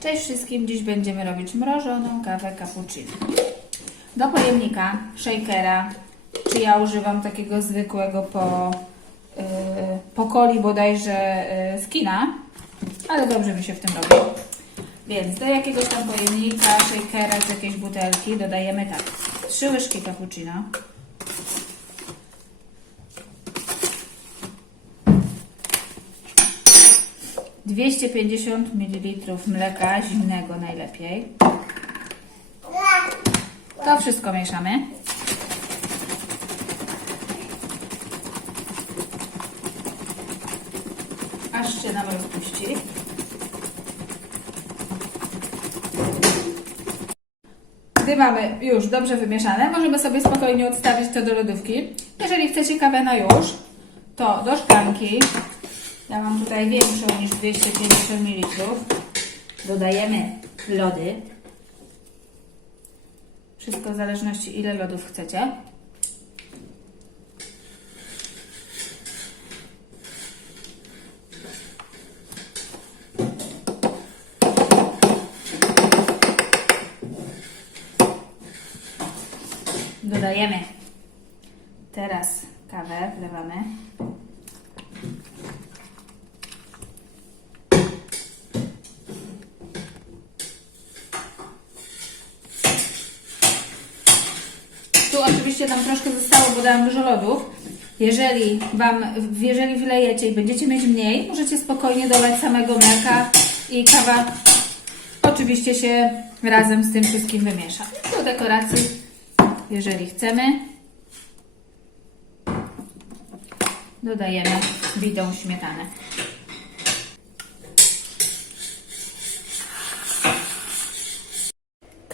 Cześć wszystkim, dziś będziemy robić mrożoną kawę cappuccino. Do pojemnika, shakera, czy ja używam takiego zwykłego po, yy, po coli bodajże yy, z kina, ale dobrze mi się w tym robi. Więc do jakiegoś tam pojemnika, shakera czy jakiejś butelki dodajemy tak, 3 łyżki cappuccino, Dwieście pięćdziesiąt ml mleka zimnego najlepiej. To wszystko mieszamy. Aż się nam rozpuści. Gdy mamy już dobrze wymieszane, możemy sobie spokojnie odstawić to do lodówki. Jeżeli chcecie kawę na już, to do szklanki, ja mam tutaj większą niż 250 ml, dodajemy lody. Wszystko w zależności ile lodów chcecie. Dodajemy teraz kawę, wlewamy. Tu oczywiście nam troszkę zostało, bo dałam dużo lodów. Jeżeli Wam, jeżeli wylejecie i będziecie mieć mniej, możecie spokojnie dolać samego mleka i kawa oczywiście się razem z tym wszystkim wymiesza. Do dekoracji, jeżeli chcemy, dodajemy bitą śmietanę.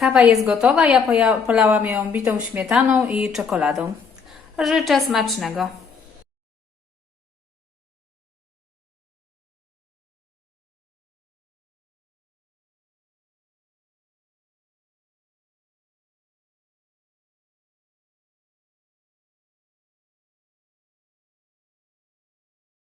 Kawa jest gotowa, ja polałam ją bitą śmietaną i czekoladą. Życzę smacznego.